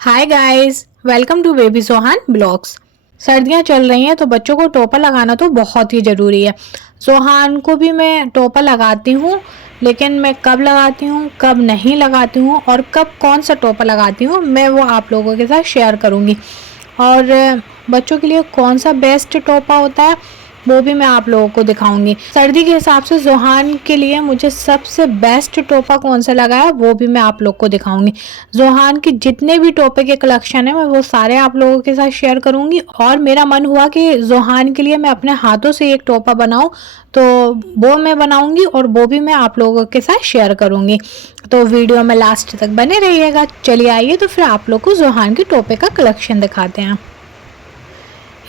Hi guys, welcome to baby Sohan vlogs. सर्दियां चल रही हैं तो बच्चों को टोपा लगाना तो बहुत ही ज़रूरी है। सोहान को भी मैं टोपा लगाती हूँ, लेकिन मैं कब लगाती हूँ कब नहीं लगाती हूँ और कब कौन सा टोपा लगाती हूँ मैं वो आप लोगों के साथ शेयर करूँगी। और बच्चों के लिए कौन सा बेस्ट टोपा होता है वो भी मैं आप लोगों को दिखाऊंगी। सर्दी के हिसाब से जोहान के लिए मुझे सबसे बेस्ट टोपा कौन सा लगा है वो भी मैं आप लोग को दिखाऊंगी। जोहान की जितने भी टोपे के कलेक्शन है मैं वो सारे आप लोगों के साथ शेयर करूंगी। और मेरा मन हुआ कि जोहान के लिए मैं अपने हाथों से एक टोपा बनाऊं, तो वो मैं बनाऊंगी और वो भी मैं आप लोगों के साथ शेयर करूंगी। तो वीडियो में लास्ट तक बने रहिएगा। चलिए आइए तो फिर आप लोग को जोहान के टोपे का कलेक्शन दिखाते हैं।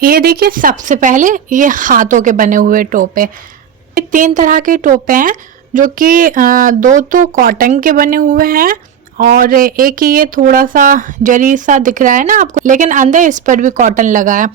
ये देखिए, सबसे पहले ये हाथों के बने हुए टोपे। ये तीन तरह के टोपे हैं, जो कि दो तो कॉटन के बने हुए हैं और एक ही ये थोड़ा सा जरी सा दिख रहा है ना आपको, लेकिन अंदर इस पर भी कॉटन लगा है।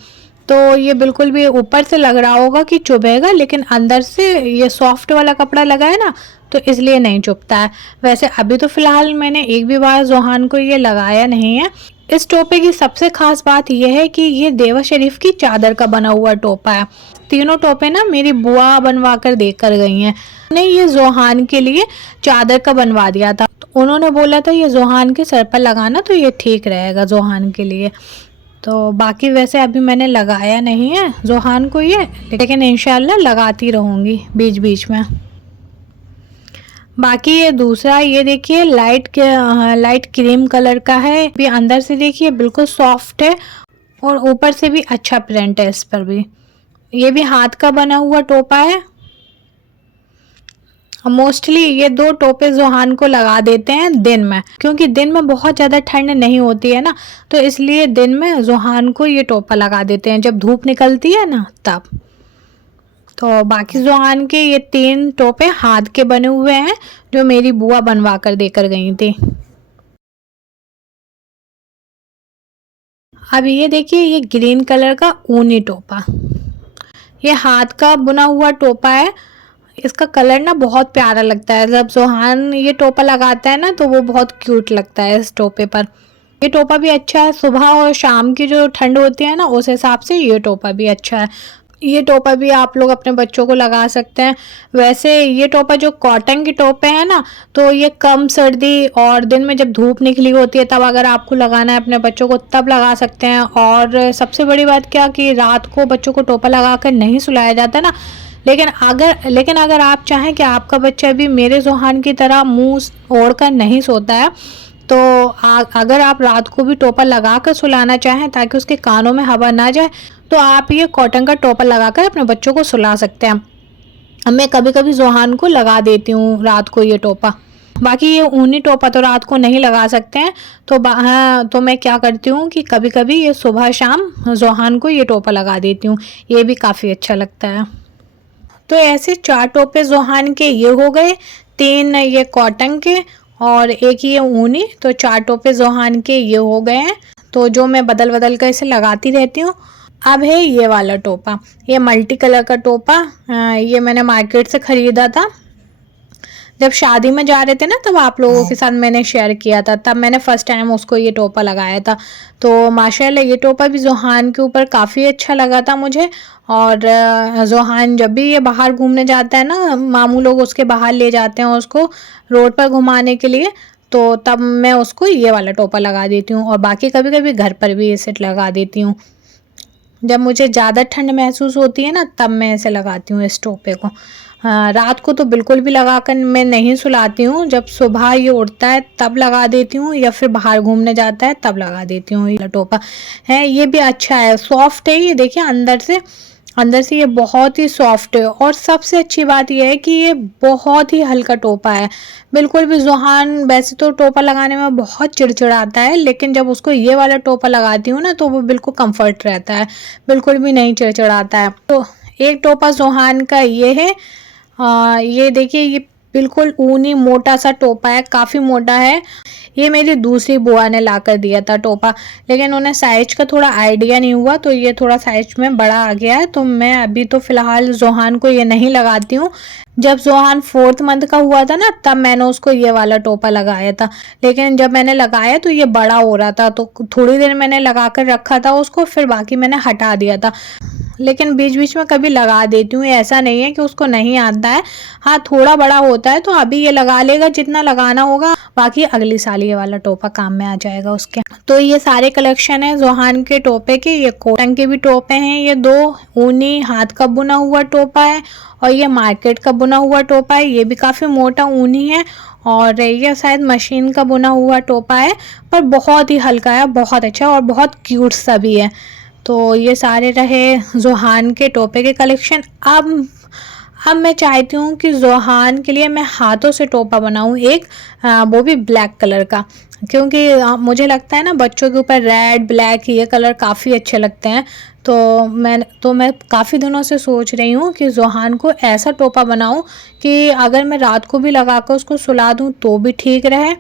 तो ये बिल्कुल भी ऊपर से लग रहा होगा कि चुभेगा, लेकिन अंदर से ये सॉफ्ट वाला कपड़ा लगा है ना, तो इसलिए नहीं चुभता है। वैसे अभी तो फिलहाल मैंने एक भी बार जोहान को ये लगाया नहीं है। इस टोपे की सबसे खास बात यह है कि ये देवा शरीफ की चादर का बना हुआ टोपा है। तीनों टोपे ना मेरी बुआ बनवा कर दे कर गई हैं। उन्होंने ये जोहान के लिए चादर का बनवा दिया था, तो उन्होंने बोला था ये जोहान के सर पर लगाना तो ये ठीक रहेगा जोहान के लिए। तो बाकी वैसे अभी मैंने लगाया नहीं है जोहान को ये, लेकिन इंशाल्लाह लगाती रहूँगी बीच बीच में। बाकी ये दूसरा, ये देखिए लाइट क्रीम कलर का है। भी अंदर से देखिए बिल्कुल सॉफ्ट है और ऊपर से भी अच्छा प्रिंट है इस पर भी। ये भी हाथ का बना हुआ टोपा है। मोस्टली ये दो टोपे जोहान को लगा देते हैं दिन में, क्योंकि दिन में बहुत ज़्यादा ठंड नहीं होती है ना, तो इसलिए दिन में जोहान को ये टोपा लगा देते हैं जब धूप निकलती है ना तब। तो बाकी जोहान के ये तीन टोपे हाथ के बने हुए हैं, जो मेरी बुआ बनवा कर देकर गई थी। अब ये देखिए, ये ग्रीन कलर का ऊनी टोपा, ये हाथ का बुना हुआ टोपा है। इसका कलर ना बहुत प्यारा लगता है। जब जोहान ये टोपा लगाता है ना तो वो बहुत क्यूट लगता है इस टोपे पर। ये टोपा भी अच्छा है, सुबह और शाम की जो ठंड होती है ना उस हिसाब से ये टोपा भी अच्छा है। ये टोपा भी आप लोग अपने बच्चों को लगा सकते हैं। वैसे ये टोपा जो कॉटन के टोपे हैं ना, तो ये कम सर्दी और दिन में जब धूप निकली होती है तब अगर आपको लगाना है अपने बच्चों को तब लगा सकते हैं। और सबसे बड़ी बात क्या कि रात को बच्चों को टोपा लगा कर नहीं सुलाया जाता ना, लेकिन अगर आप चाहें कि आपका बच्चा भी मेरे जोहान की तरह मुंह ओढ़ कर नहीं सोता है, तो अगर आप रात को भी टोपा लगा कर सुलाना चाहें ताकि उसके कानों में हवा ना जाए, तो आप ये कॉटन का टोपा लगाकर अपने बच्चों को सुला सकते हैं। मैं कभी कभी जोहान को लगा देती हूँ रात को ये टोपा। बाकी ये ऊनी टोपा तो रात को नहीं लगा सकते हैं, तो हाँ, तो मैं क्या करती हूँ कि कभी कभी ये सुबह शाम जोहान को ये टोपा लगा देती हूँ। ये भी काफ़ी अच्छा लगता है। तो ऐसे चार टोपे जोहान के ये हो गए, तीन ये कॉटन के और एक ये ऊनी। तो चार टोपे जोहान के ये हो गए हैं, तो जो मैं बदल बदल कर इसे लगाती रहती हूँ। अब है ये वाला टोपा, ये मल्टी कलर का टोपा। ये मैंने मार्केट से ख़रीदा था। जब शादी में जा रहे थे ना तब आप लोगों के साथ मैंने शेयर किया था, तब मैंने फर्स्ट टाइम उसको ये टोपा लगाया था। तो माशाल्लाह ये टोपा भी जोहान के ऊपर काफ़ी अच्छा लगा था मुझे। और जोहान जब भी ये बाहर घूमने जाता है ना, मामू लोग उसके बाहर ले जाते हैं उसको रोड पर घुमाने के लिए, तो तब मैं उसको ये वाला टोपा लगा देती हूँ। और बाकी कभी कभी घर पर भी इसे लगा देती हूँ। जब मुझे ज़्यादा ठंड महसूस होती है ना तब मैं इसे लगाती हूँ इस टोपे को। रात को तो बिल्कुल भी लगाकर मैं नहीं सुलाती हूँ। जब सुबह ये उठता है तब लगा देती हूँ, या फिर बाहर घूमने जाता है तब लगा देती हूँ। ये टोपा है, ये भी अच्छा है, सॉफ्ट है। ये देखिए अंदर से ये बहुत ही सॉफ्ट है। और सबसे अच्छी बात यह है कि ये बहुत ही हल्का टोपा है। बिल्कुल भी जोहान वैसे तो टोपा लगाने में बहुत चिड़चिड़ाता है, लेकिन जब उसको ये वाला टोपा लगाती हूँ ना तो वो बिल्कुल कंफर्ट रहता है, बिल्कुल भी नहीं चिड़चिड़ाता है। तो एक टोपा जोहान का ये है। ये देखिए, ये बिल्कुल ऊनी मोटा सा टोपा है, काफ़ी मोटा है। ये मेरी दूसरी बुआ ने ला कर दिया था टोपा, लेकिन उन्हें साइज का थोड़ा आइडिया नहीं हुआ तो ये थोड़ा साइज में बड़ा आ गया है। तो मैं अभी तो फ़िलहाल जोहान को ये नहीं लगाती हूँ। जब जोहान 4th मंथ का हुआ था ना, तब मैंने उसको ये वाला टोपा लगाया था, लेकिन जब मैंने लगाया तो ये बड़ा हो रहा था, तो थोड़ी देर मैंने लगा कर रखा था उसको, फिर बाकी मैंने हटा दिया था। लेकिन बीच बीच में कभी लगा देती हूँ, ऐसा नहीं है कि उसको नहीं आता है। हाँ, थोड़ा बड़ा होता है तो अभी ये लगा लेगा जितना लगाना होगा, बाकी अगली साल ये वाला टोपा काम में आ जाएगा उसके। तो ये सारे कलेक्शन है जोहान के टोपे के। ये कॉटन के भी टोपे हैं, ये 2 ऊनी हाथ का बुना हुआ टोपा है, और ये मार्केट का बुना हुआ टोपा है। ये भी काफ़ी मोटा ऊनी है, और ये शायद मशीन का बुना हुआ टोपा है, पर बहुत ही हल्का है, बहुत अच्छा और बहुत क्यूट सा भी है। तो ये सारे रहे जोहान के टोपे के कलेक्शन। अब मैं चाहती हूँ कि जोहान के लिए मैं हाथों से टोपा बनाऊँ एक, वो भी ब्लैक कलर का, क्योंकि मुझे लगता है ना बच्चों के ऊपर रेड ब्लैक ये कलर काफ़ी अच्छे लगते हैं। तो मैं काफ़ी दिनों से सोच रही हूँ कि जोहान को ऐसा टोपा बनाऊँ कि अगर मैं रात को भी लगा कर उसको सुला दूँ तो भी ठीक रहे।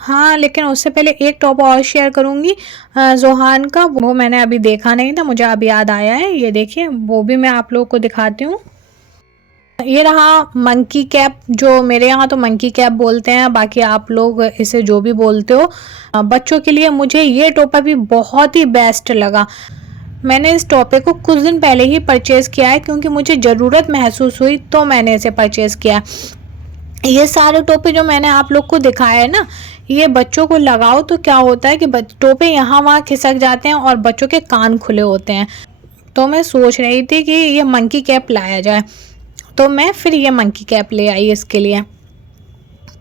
हाँ, लेकिन उससे पहले एक टॉप और शेयर करूँगी जोहान का, वो मैंने अभी देखा नहीं था, मुझे अब याद आया है। ये देखिए, वो भी मैं आप लोगों को दिखाती हूँ। ये रहा मंकी कैप, जो मेरे यहाँ तो मंकी कैप बोलते हैं, बाकी आप लोग इसे जो भी बोलते हो। बच्चों के लिए मुझे ये टोपा भी बहुत ही बेस्ट लगा। मैंने इस टोपे को कुछ दिन पहले ही परचेज़ किया है, क्योंकि मुझे ज़रूरत महसूस हुई तो मैंने इसे परचेज़ किया। ये सारे टोपे जो मैंने आप लोग को दिखाया है ना, ये बच्चों को लगाओ तो क्या होता है कि टोपे यहाँ वहाँ खिसक जाते हैं और बच्चों के कान खुले होते हैं। तो मैं सोच रही थी कि ये मंकी कैप लाया जाए, तो मैं फिर ये मंकी कैप ले आई इसके लिए।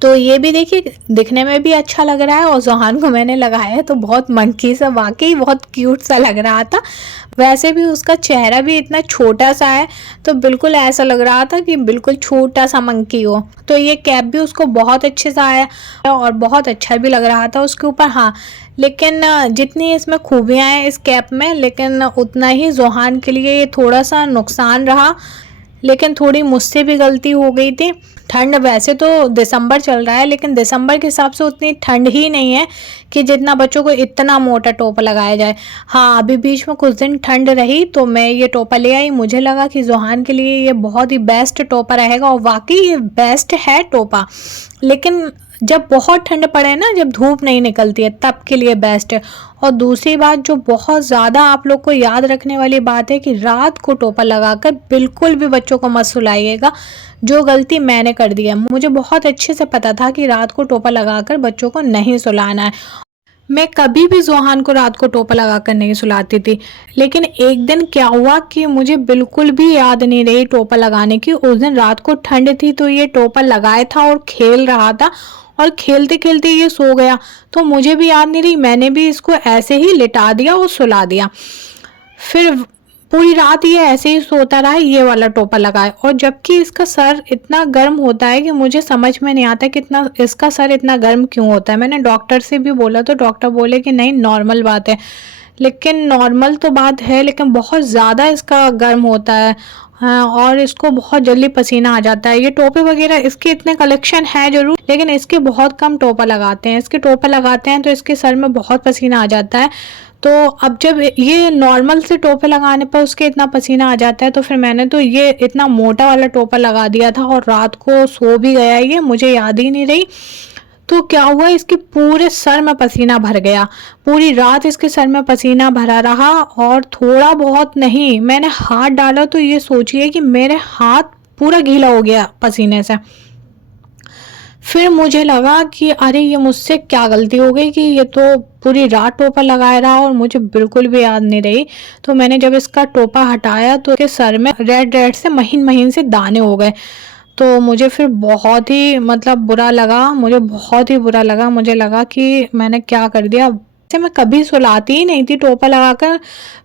तो ये भी देखिए, दिखने में भी अच्छा लग रहा है, और जोहान को मैंने लगाया है तो बहुत मंकी सा, वाकई बहुत क्यूट सा लग रहा था। वैसे भी उसका चेहरा भी इतना छोटा सा है, तो बिल्कुल ऐसा लग रहा था कि बिल्कुल छोटा सा मंकी हो। तो ये कैप भी उसको बहुत अच्छे से आया और बहुत अच्छा भी लग रहा था उसके ऊपर। हाँ, लेकिन जितनी इसमें खूबियाँ हैं इस कैप में, लेकिन उतना ही जोहान के लिए ये थोड़ा सा नुकसान रहा। लेकिन थोड़ी मुझसे भी गलती हो गई थी। ठंड वैसे तो दिसंबर चल रहा है, लेकिन दिसंबर के हिसाब से उतनी ठंड ही नहीं है कि जितना बच्चों को इतना मोटा टोपा लगाया जाए। हाँ, अभी बीच में कुछ दिन ठंड रही तो मैं ये टोपा ले आई। मुझे लगा कि जोहान के लिए ये बहुत ही बेस्ट टोपा रहेगा, और वाकई ये बेस्ट है टोपा। लेकिन जब बहुत ठंड पड़े ना, जब धूप नहीं निकलती है, तब के लिए बेस्ट है। और दूसरी बात जो बहुत ज़्यादा आप लोग को याद रखने वाली बात है कि रात को टोपा लगाकर बिल्कुल भी बच्चों को मत सुलाइएगा, जो गलती मैंने कर दी है। मुझे बहुत अच्छे से पता था कि रात को टोपा लगाकर बच्चों को नहीं सुलाना है। मैं कभी भी जोहान को रात को टोपा लगाकर नहीं सुलाती थी, लेकिन एक दिन क्या हुआ कि मुझे बिल्कुल भी याद नहीं रही टोपा लगाने की। उस दिन रात को ठंड थी तो ये टोपा लगाया था और खेल रहा था, और खेलते खेलते ये सो गया, तो मुझे भी याद नहीं रही, मैंने भी इसको ऐसे ही लिटा दिया और सुला दिया। फिर पूरी रात ये ऐसे ही सोता रहा, ये वाला टोपा लगाए, और जबकि इसका सर इतना गर्म होता है कि मुझे समझ में नहीं आता कि इतना इसका सर इतना गर्म क्यों होता है। मैंने डॉक्टर से भी बोला तो डॉक्टर बोले कि नहीं, नॉर्मल बात है। लेकिन नॉर्मल तो बात है, लेकिन बहुत ज़्यादा इसका गर्म होता है। हाँ, और इसको बहुत जल्दी पसीना आ जाता है। ये टोपे वगैरह इसके इतने कलेक्शन है जरूर, लेकिन इसके बहुत कम टोपा लगाते हैं। इसके टोपा लगाते हैं तो इसके सर में बहुत पसीना आ जाता है। तो अब जब ये नॉर्मल से टोपे लगाने पर उसके इतना पसीना आ जाता है, तो फिर मैंने तो ये इतना मोटा वाला टोपा लगा दिया था, और रात को सो भी गया ये, मुझे याद ही नहीं रही। तो क्या हुआ, इसके पूरे सर में पसीना भर गया। पूरी रात इसके सर में पसीना भरा रहा, और थोड़ा बहुत नहीं, मैंने हाथ डाला तो ये सोचिए कि मेरे हाथ पूरा गीला हो गया पसीने से। फिर मुझे लगा कि अरे ये मुझसे क्या गलती हो गई कि ये तो पूरी रात टोपा लगाया रहा और मुझे बिल्कुल भी याद नहीं रही। तो मैंने जब इसका टोपा हटाया तो इसके सर में रेड रेड से महीन महीन से दाने हो गए। तो मुझे फिर बहुत ही बुरा लगा, मुझे बहुत ही बुरा लगा। मुझे लगा कि मैंने क्या कर दिया। से मैं कभी सुलाती ही नहीं थी टोपा लगाकर।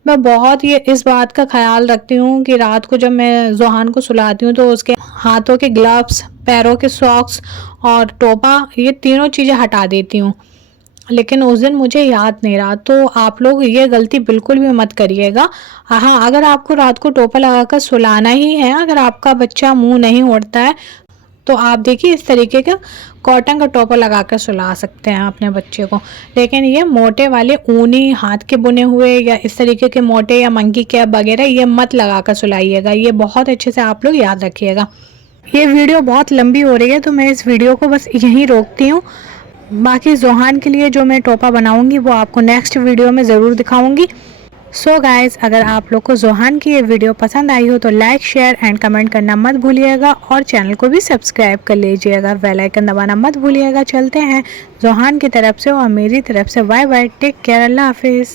मैं बहुत ये इस बात का ख्याल रखती हूँ कि रात को जब मैं जोहान को सुलाती हूँ तो उसके हाथों के ग्लव्स, पैरों के सॉक्स और टोपा, ये तीनों चीज़ें हटा देती हूँ। लेकिन उस दिन मुझे याद नहीं रहा। तो आप लोग ये गलती बिल्कुल भी मत करिएगा। हाँ, अगर आपको रात को टोपा लगाकर सुलाना ही है, अगर आपका बच्चा मुंह नहीं ओढ़ता है, तो आप देखिए इस तरीके का कॉटन का टोपा लगा कर सुला सकते हैं अपने बच्चे को। लेकिन ये मोटे वाले ऊनी हाथ के बुने हुए या इस तरीके के मोटे या मंकी कैप वगैरह ये मत लगा कर सुलाइएगा, ये बहुत अच्छे से आप लोग याद रखिएगा। ये वीडियो बहुत लंबी हो रही है तो मैं इस वीडियो को बस यहीं रोकती हूँ। बाकी ज़ोहान के लिए जो मैं टोपा बनाऊँगी वो आपको नेक्स्ट वीडियो में ज़रूर दिखाऊँगी। सो गाइज़, अगर आप लोग को ज़ोहान की ये वीडियो पसंद आई हो तो लाइक शेयर एंड कमेंट करना मत भूलिएगा और चैनल को भी सब्सक्राइब कर लीजिएगा, बेल आइकन दबाना मत भूलिएगा। चलते हैं ज़ोहान की तरफ से और मेरी तरफ से बाय बाय, टेक केयर, अल्लाह हाफिज़।